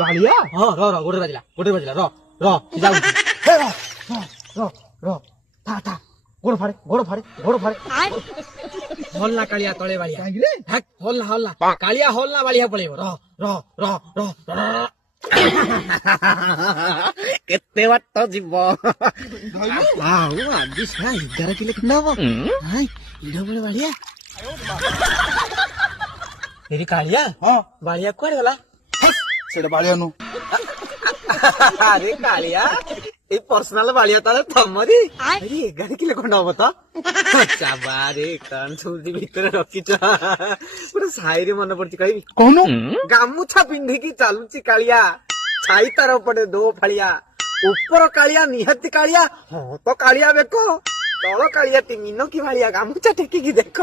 बालिया ହଁ ର ଗୋଟେ ବାଜିଲା ର ଯାଉଛି ର ଥା ଥା ଗୋड़ फाड़े ହଲ୍ଲା କାଳିଆ ତଳେ ବାଳିଆ କାହିଁକିରେ ହଲ୍ଲା କାଳିଆ ହଲ୍ଲା ବାଳିଆ ପଳେଇବ ର କେତେ ବାଟ ଯିବ ଆଉ ଆଜି ସାରା 11 କିଲୋ ଖଣ୍ଡେ ହବ ଇଡ ବଳେ ବାଳିଆ ଏରି କାଳିଆ ହଁ ବାଳିଆ କୁଆଡେ ଗଲା ସେଇଟା ବାଳିଆ ନୁ ଆରେ କାଳିଆ ଏଇ ପର୍ସନାଲ ବାଳିଆ ତାର ତମରି 11 କିଲୋ ଖଣ୍ଡେ ହବ ତ ଚାବାରେ କାନ ଛୁରୀ ଭିତରେ ରଖିଛ ଗୋଟେ ସାଇରି ମନେ ପଡୁଛି କହିବି କହୁନୁ ଗାମୁଛା ପିନ୍ଧିକି ଚାଲୁଛି କାଳିଆ ଛାଇ ତାର ପଟେ ଦୋ ଫାଳିଆ ଉପର କାଳିଆ ନିହାତି କାଳିଆ ହଁ ତ କାଳିଆ ବେକ ତଳ କାଳିଆ ମିନ କି ଭାଳିଆ ଗାମୁଛା ଟେକିକି ଦେଖ